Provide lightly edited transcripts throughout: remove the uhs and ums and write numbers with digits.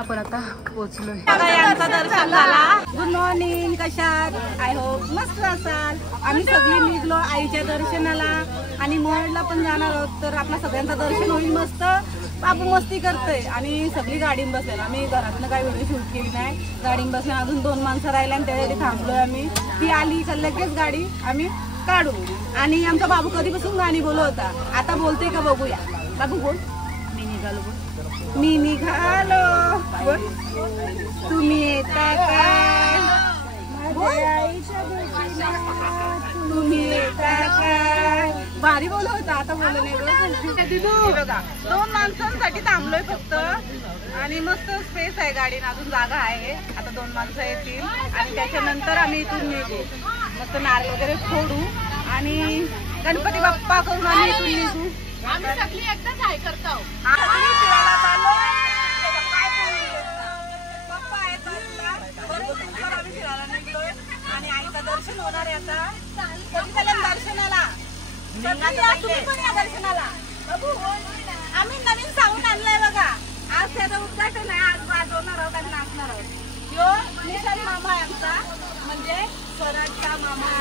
आपण आता पोहोचलोय. यांचं दर्शन झाला. गुड मॉर्निंग, कशात? आय होप मस्त असाल. आम्ही सगळी निघलो आईच्या दर्शनाला आणि महडला पण जाणार आहोत. तर आपला सगळ्यांचं दर्शन होईल मस्त. बाबू मस्ती करतोय आणि सगळी गाडीन बसलेला. आम्ही घरातनं काही व्हिडिओ शूट केली नाही. गाडीन बसले. अजून 2 माणसं राहिले आणि त्यासाठी थांबलोय आम्ही. ती आली का लगेच गाडी आम्ही काढू. आणि आमचा बाबू कधीपासून गाणी बोलत होता. आता बोलते का बघूया. बाबू बोल. मी निघालो बोल. मी निघालो बोल. तुम्ही येता काय? तुम्ही येता काय? भारी बोलत होता. आता बोलत नाही बघा. 2 माणसांसाठी थांबलोय फक्त आणि मस्त स्पेस आहे गाडीत. अजून जागा आहे. आता 2 माणसं येतील आणि त्याच्यानंतर आम्ही इथून निघू. मस्त नारळ वगैरे फोडू आणि गणपती बाप्पा करून आम्ही इथून निघू. आम्ही सगळी एकदाच हाय करतो. आणि आईचं दर्शन होणार आहे आता. दर्शनाला तुम्ही पण या दर्शनाला. आम्ही नवीन साऊंड आणलाय बघा. आज त्याचं उद्घाटन आहे. आज वाजवणार आहोत आणि नाचणार आहोत. यो निशान मामा आहे आमचा, म्हणजे स्वराजचा मामा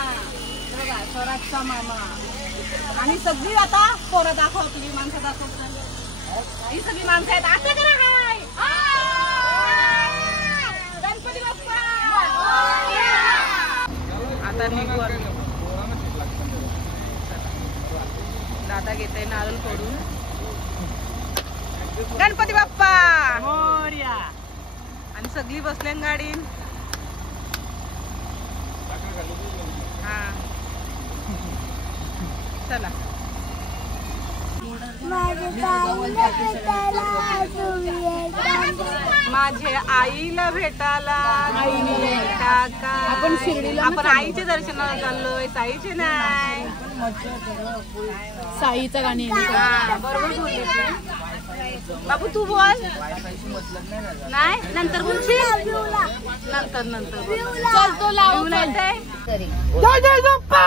बघा. स्वराजचा मामा. आणि सगळी आता पोरं दाखव. आपली माणसं दाखवतात. ही सगळी माणसं आहेत. आता करा हाय. गणपती बाप्पा. आता निघू. दादा घेते नारळ फोडून. गणपती बाप्पा मोरया. आणि सगळी बसल्या गाडीन. हा चला. माझ्या आईला भेटायला आपण शिर्डीला. आपण आईच्या दर्शनाला चाललोय. साईचे नाही. साईचं गाणी बरोबर बोलली तू. बाबू तू बोल. नाही नंतर बोलशील. नंतर चल तो लावून येते. जय जय बाप्पा.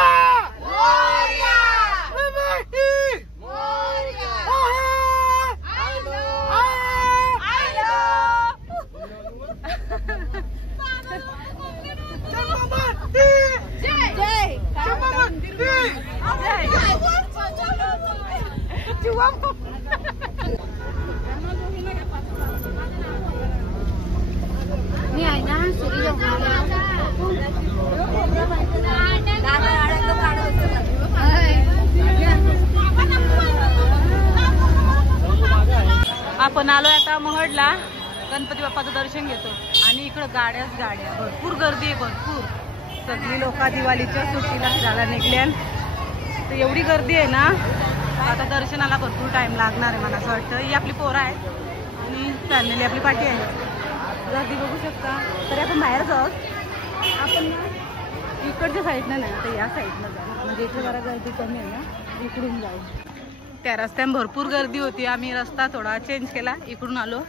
मी आहे ना सुरी आपण आलोय आता महडला. गणपती बाप्पाचं दर्शन घेतो आणि इकडं गाड्याच गाड्या. भरपूर गर्दी आहे. भरपूर सगळी लोक दिवाळीच्या सुट्टीला फिरायला निघल्या. तर एवढी गर्दी आहे ना. आता दर्शनाला भरपूर टाइम लागणार आहे मला असं वाटतं. ही आपली पोरं आहेत आणि फॅमिली आपली पाठी आहे. गर्दी बघू शकता. तरी आपण बाहेर जाऊ. आपण ना इकडच्या साईडनं नाही तर या साईडनं जाऊ. म्हणजे इथे जरा गर्दी कमी आहे ना. इकडून जाऊ. त्या रस्त्याने भरपूर गर्दी होती. आम्ही रस्ता थोडा चेंज केला. इकडून आलो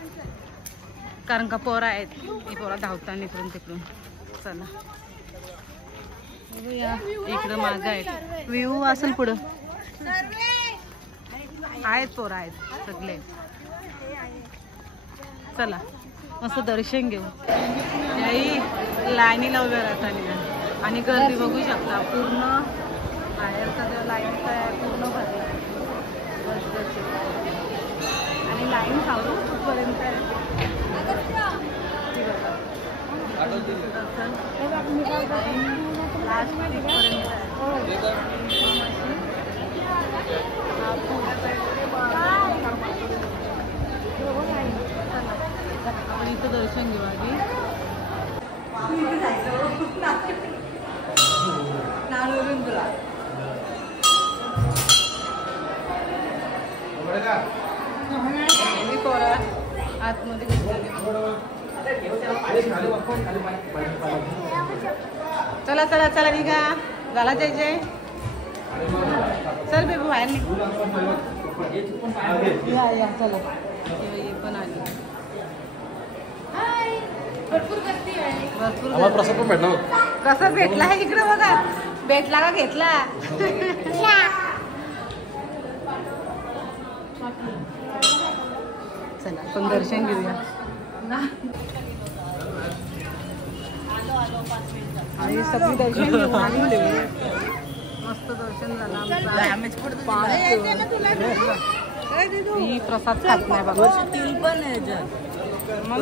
कारण का पोरं आहेत. ही पोरं धावताना इकडून तिकडून. चला बघूया. इकडं मागं आहेत. व्ह्यू असेल पुढं. आहेत पोरं आहेत सगळे. चला मस्त दर्शन घेऊ. याही लाईनीला उभ्या राहतात आणि गर्दी बघू शकता. पूर्ण बाहेरचा जो लाईन आहे पूर्ण भरला आहे. आणि लाईन खाऊ कुठपर्यंत आहे. लास्ट पर्यंत आपण इथं दर्शन घेऊ आधी. मी पोरं आतमध्ये चला चला चला निघा. झाला जय जय. चल बेबू बाहेर निघ. या चला. ये पण आली. भरपूर गर्दी आहे. भरपूर प्रसाद पण भेटला. कसा भेटला आहे इकडे बघा. भेटला का घेतला. चला आपण दर्शन घेऊया. आणि सगळी दर्शन घेऊन आली. मस्त दर्शन झालं आमचं. ही प्रसाद खात नाही बाबा. मग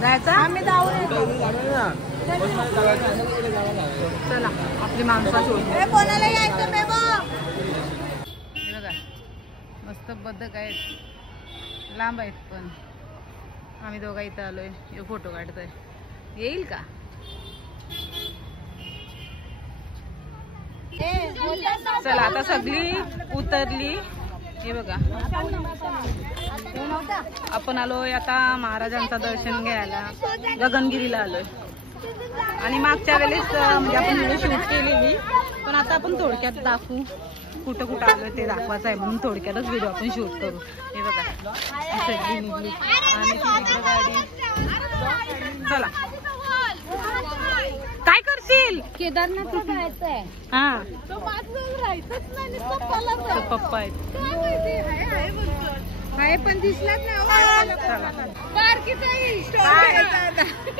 जायचं आम्ही जाऊ. चला आपली माणसं शोध. कोणाला यायचं बघा मस्त बदक आहेत, लांब आहेत पण. आम्ही दोघा इथं आलोय, हे फोटो काढतोय. येईल का? चला आता सगळी उतरली. हे बघा आपण आलोय आता महाराजांचं दर्शन घ्यायला. गगनगिरीला आलोय. आणि मागच्या वेळेस म्हणजे आपण व्हिडिओ शूट केलेली, पण आता आपण थोडक्यात दाखवू. कुठं कुठं आलोय ते दाखवायचं आहे म्हणून थोडक्यातच व्हिडिओ आपण शूट करू. हे बघा सगळी निघली आणि गाडी. चला काय करशील? केदारनाथ जायचंय. हा पप्पा आहेत पण दिसलाच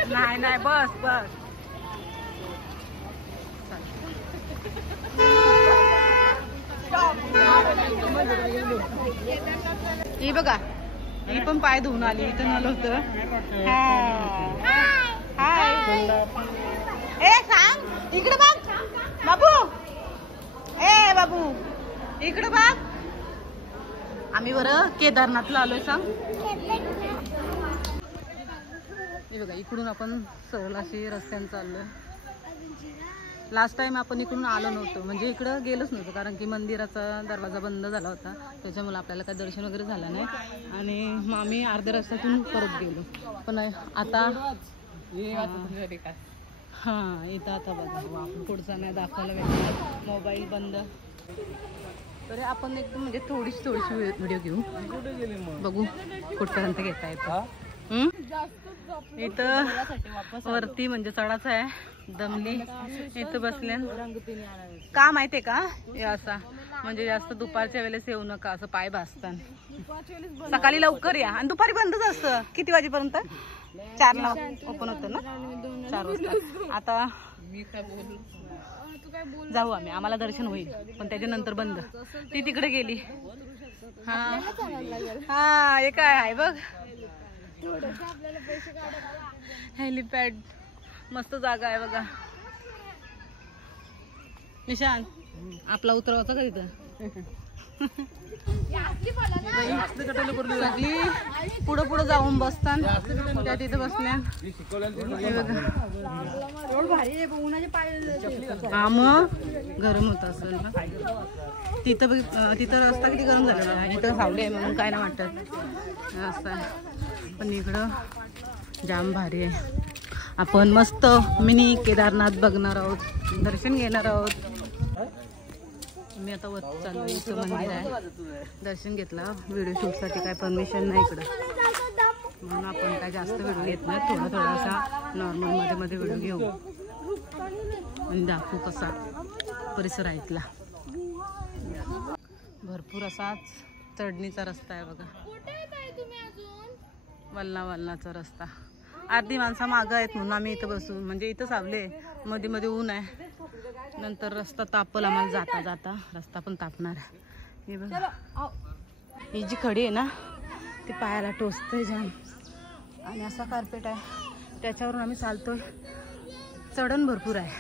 नाही. नाही बस बस. ही बघा ही पण पाय धुवून आली. इथं आलं होतं. हाय ए सांग इकडे बघ बाबू. ए बाबू इकडे बघ. आम्ही बरं केदारनाथला आलोय. सांग. हे बघा इकडून आपण सहल अशी रस्त्याने चाललोय. लास्ट टाइम आपण इकडून आलो नव्हतो, म्हणजे इकडं गेलोच नव्हतं कारण की मंदिराचा दरवाजा बंद झाला होता. त्याच्यामुळे आपल्याला काही दर्शन वगैरे झालं नाही आणि मग आम्ही अर्ध्या रस्त्यातून परत गेलो. पण आता हां इथं आता बघा पुढचा नाही दाखवायला भेटणार. मोबाईल बंद. तरी आपण एकदम म्हणजे थोडीशी व्हिडिओ घेऊ. बघू कुठपर्यंत घेता येतं. इथं वरती म्हणजे चढाच आहे. दमली इथं बसल्या. का माहितीये का हे असा म्हणजे जास्त दुपारच्या वेळेस येऊ नका, असं पाय भासतात. सकाळी लवकर या आणि दुपारी बंदच असतं. किती वाजेपर्यंत? 4ला ओपन होतं ना, 4 वाजता. आता जाऊ आम्ही, आम्हाला दर्शन होईल पण त्याच्यानंतर बंद. ती तिकडे गेली. हा हा हे काय आहे बघ. हेलिपॅड मस्त जागा आहे बघा. निशांत आपला उतरवायचा का तिथं? सगळी पुढं पुढं जाऊन बसतात त्या तिथं बसल्या. हा मग गरम होत असेल ना तिथं. तिथं रस्ता किती गरम झालेला आहे. इथं सावली आहे म्हणून काय नाही वाटत रस्ता, पण इकडं जाम भारी आहे. आपण मस्त मिनी केदारनाथ बघणार आहोत, दर्शन घेणार आहोत. मी आता वर चाललो. इथं मंदिर आहे. दर्शन घेतला. व्हिडिओ शूटसाठी काय परमिशन नाही इकडं म्हणून आपण काय जास्त व्हिडिओ घेत नाही. थोडासा नॉर्मल मध्ये व्हिडिओ घेऊ आणि दाखवू कसा परिसर आहे इथला. भरपूर असाच चढणीचा रस्ता आहे बघा. वलनाचा रस्ता. अर्धी माणसं मागं आहेत म्हणून आम्ही इथं बसू, म्हणजे इथं सावले. मध्ये मध्ये ऊन आहे. नंतर रस्ता तापल आम्हाला जाता जाता. रस्ता पण तापणार. हे बघा ही जी खडी आहे ना ती पायाला टोचते जाम. आणि असा कार्पेट आहे त्याच्यावरून आम्ही चालतोय. चढण भरपूर आहे.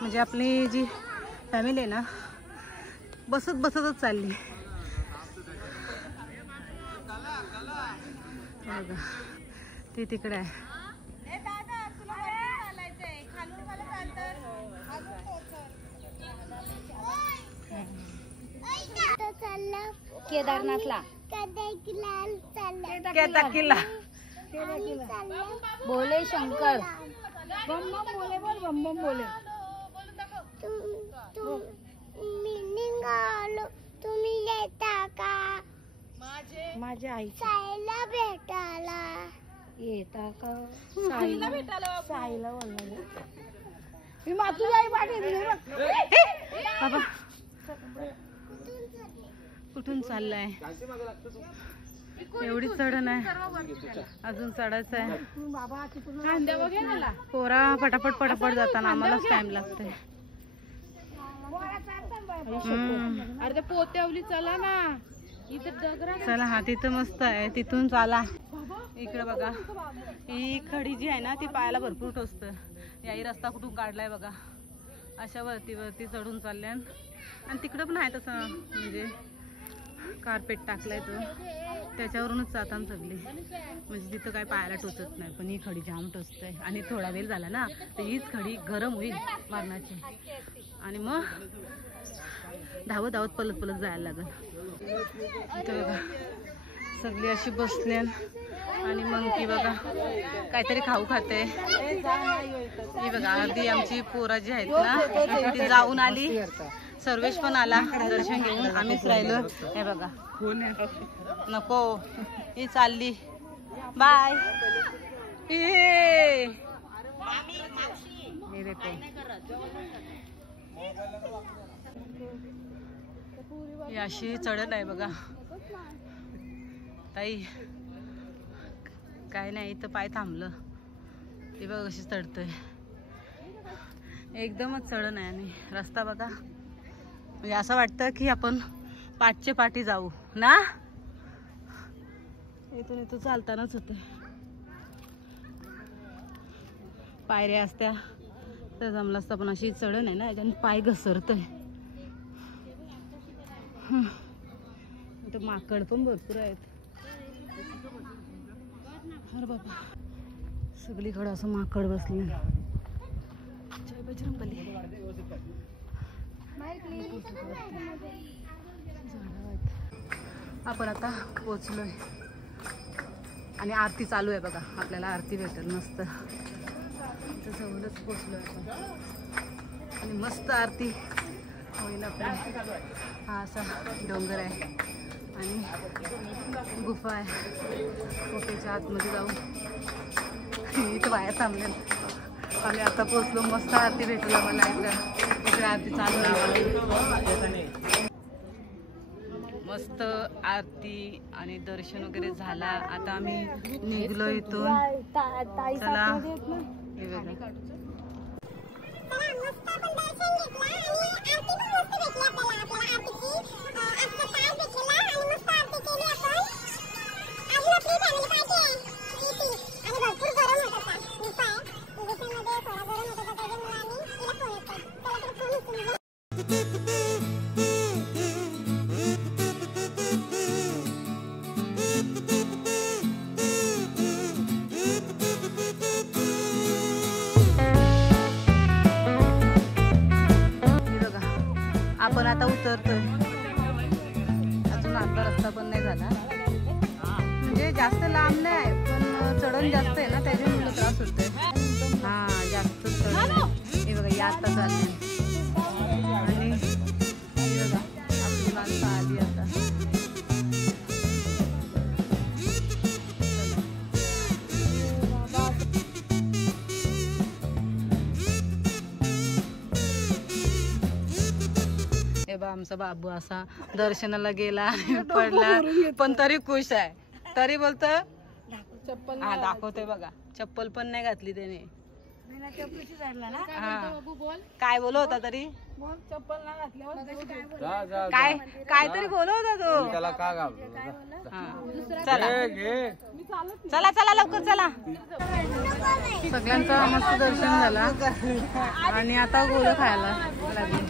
म्हणजे आपली जी फॅमिली आहे ना बसत बसतच चालली. बघा ती तिकडे आहे. केदारनाथला किल्ला बोले शंकर बम बम बोले. बोल बम बम बोले. तुम्ही येता का माझ्या आई साईला भेटायला? येता का साईला भेटायला? साईला बोलला मी माझी आई पाठवली बाबा. कुठून चाललाय? एवढी चढण आहे, अजून चढायचं आहे. बाबा तिकडून पोरा पटापट पटापट जाताना आम्हालाच टाइम लागते. अरे पोत्यावली चला ना इथे डगरा. चला हा तिथं मस्त आहे, तिथून चाला. इकडे बघा ही खडी जी आहे ना ती पायाला भरपूर टोचतं. याही रस्ता कुठून काढलाय बघा, अशा वरती वरती चढून चालल्या. आणि तिकडं पण आहे तसं म्हणजे कार्पेट टाकलाय तो, त्याच्यावरूनच जाताना सगळी. म्हणजे तिथं काय पायाला टोचत नाही, पण ही खडी जाम टोचते. आणि थोडा वेळ झाला ना तर हीच खडी गरम होईल मरणाची, आणि मग धावत धावत पलत पलत जायला लागल. इथं बघा सगळी अशी बसली आणि मग ती बघा काहीतरी खाऊ खाते. ही बघा अर्धी आमची पोरं जी आहेत ना ती जाऊन आली. सर्वेश पण आला दर्शन घेऊन, आम्हीच राहिलो. हे बघा नको ही चालली, बाय. हे देखो ही अशी चढत आहे बघा ताई. काय नाही इथं पाय थांबलं, ते बघा कशी चढतंय. एकदमच चढण आहे. आणि रस्ता बघा म्हणजे असं वाटतं की आपण पाठचे पाठी जाऊ ना. इथून इथं चालतानाच होते. पायऱ्या असत्या तर जमलं असतं, पण अशी चढण आहे ना याच्याने पाय घसरतोय. इथं माकड पण भरपूर आहेत. अरे बाबा सगळीकडे असं माकड बसले. जय बजरंगबली. आपण आता पोचलोय आणि आरती चालू आहे बघा. आपल्याला आरती भेटेल मस्त. जवळच पोचलोय आपण आणि मस्त आरती होईल आपली. हा असा डोंगर आहे आणि गुफा आहे. गुफेच्या आतमध्ये जाऊ. इथं बाहेर थांबले आम्ही. आता पोचलो. मस्त आरती भेटली आम्हाला. इकडे आरती चालू आहे. मस्त आरती आणि दर्शन वगैरे झाला. आता आम्ही निघलो इथून. चला हे बघा आपण आता उतरतोय. अजून अर्धा रस्ता पण नाही झाला. म्हणजे जास्त लांब नाही आहे, पण चढण जास्त आहे ना त्याच्यामुळे त्रास होतोय. हा जास्त चढण आहे. हे बघा या आता चालली आणि हे बघा आपली माणसं आली आता. आमचा बाबू असा दर्शनाला गेला पडला, पण तरी खुश आहे. तरी बोलतो चप्पल हा दाखवते बघा. चप्पल पण नाही घातली त्याने. काय बोलत होता तरी? चप्पल नाही घातल्यावर काय काय तरी बोलत होता तो. चला चला लवकर चला. सगळ्यांचं मस्त दर्शन झालं आणि आता गोळं खायला लागले.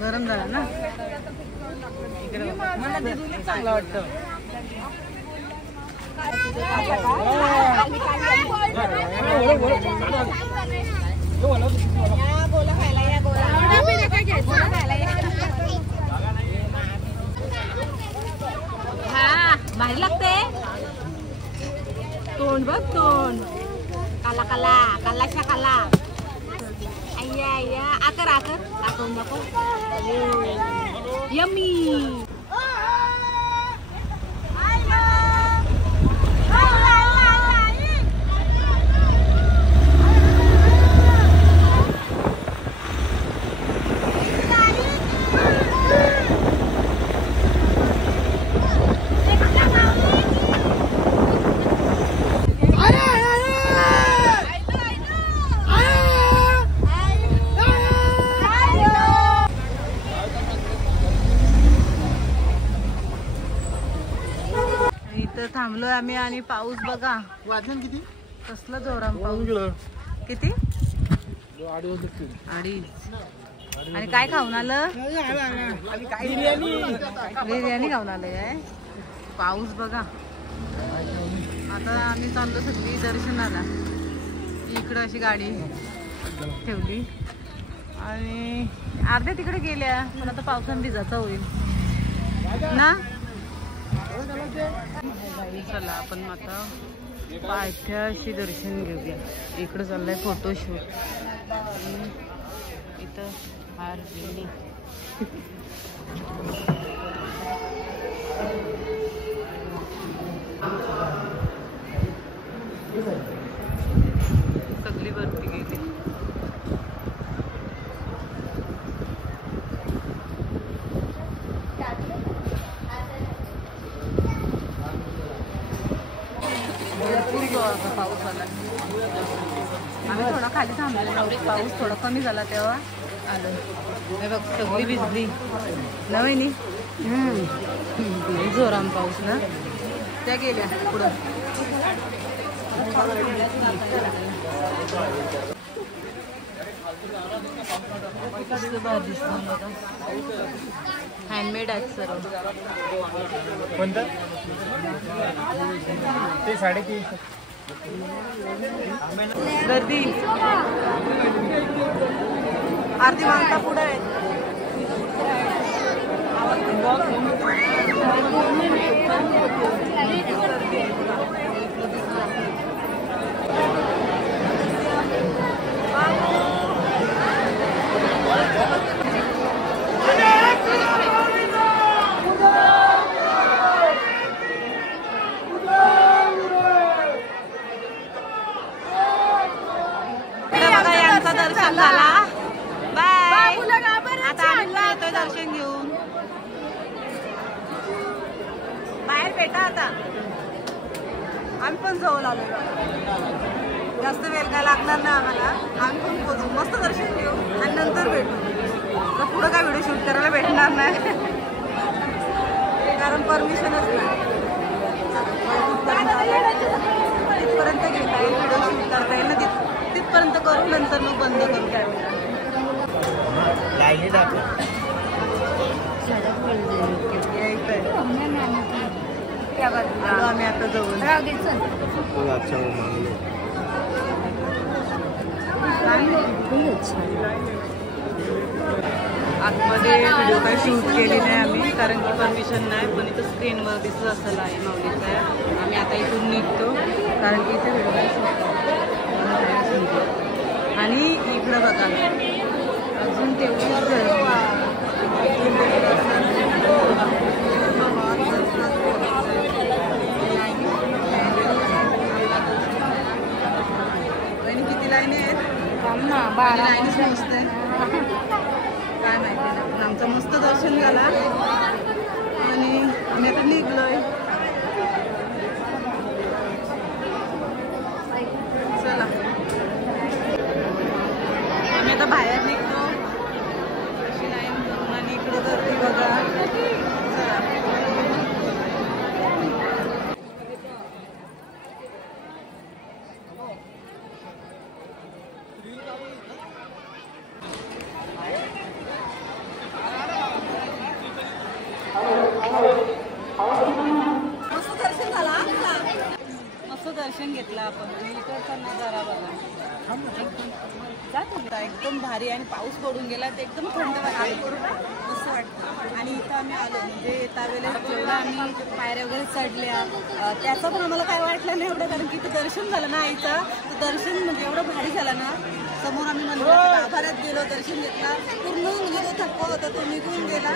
गरम झाला ना इकडे. चांगलं वाटतं. हा भारी लागते. तोंड बघ तोंड. काला काला कालाशा काला. अय्या अय्या आकर आकर आकर नको. यम्मी. इथं थांबलोय आम्ही आणि पाऊस बघा वाजन किती कसला जोरात पाऊस. किती 2:30. आणि काय खाऊन आलं? बिर्याणी खाऊन आलं काय? पाऊस बघा. आता आम्ही चाललो सगळी दर्शनाला. इकडं अशी गाडी ठेवली आणि अर्ध्या तिकडे गेल्या पण आता पावसाने भिजायचं होईल ना. चला आपण आता पायथ्याशी दर्शन घेऊया. इकडं चाललंय फोटोशूट. इथं हार गेली. सगळी वरती गेली. पाऊस आला. आम्ही थोडा खाली थांबलो. पाऊस थोडा कमी झाला तेव्हा आलं. हे बघ सगळी भिजली नवीन. जोराम पाऊस ना. त्या गेल्या पुढं. हँडमेड आहेत सर्व. कोणतं ते 350. गर्दी अर्धी मागता पुढे आहे. दर्शन झाला. बाय. आता आम्ही येतोय दर्शन घेऊन. बाहेर भेटा आता. आम्ही पण जवळ आलो. जास्त वेळ काय लागणार नाही आम्हाला. आम्ही पण पोहोचू. मस्त दर्शन घेऊ आणि नंतर भेटू. तर पुढं काय व्हिडिओ शूट करायला भेटणार नाही कारण परमिशनच नाही. तिथपर्यंत घेता येईल व्हिडिओ शूट करता येईल ना. तिथपर्यंत करू नंतर मग बंद करू कॅमेरा. आम्ही आता जवळ आतमध्ये व्हिडिओ काही शूट केली नाही आम्ही कारण की परमिशन नाही. पण इथं स्क्रीनवर दिसत असेल आहे माऊलीचं आहे. आम्ही आता इथून निघतो कारण की इथे व्हिडिओ काही शूट आणि इकडं बघा अजून तेवढीच किती लाईन आहेत. 12 लाईनच मस्त आहे. काय माहिती नाही पण आमचं मस्त दर्शन झाला आणि आम्ही आता निघलोय. चला आम्ही आता बाहेर निघतो. अशी लाईन करून आणि इकडे गर्दी बघा. मस्त दर्शन घेतलं आपण. इकडचा नजारा बघा एकदम भारी. आणि पाऊस पडून गेला ते एकदम थंड मस्त वाटतं. आणि इथं आम्ही आलो म्हणजे येता वेळेला जेवढं आम्ही पायऱ्या वगैरे चढल्या त्याचं पण आम्हाला काय वाटलं नाही एवढं कारण की इथं दर्शन झालं ना. आईचं तर दर्शन म्हणजे एवढं भारी झालं ना. समोर आम्ही मंदिरात गाभाऱ्यात गेलो दर्शन घेतला. पूर्ण म्हणजे जो थकवा होता तो निघून गेला.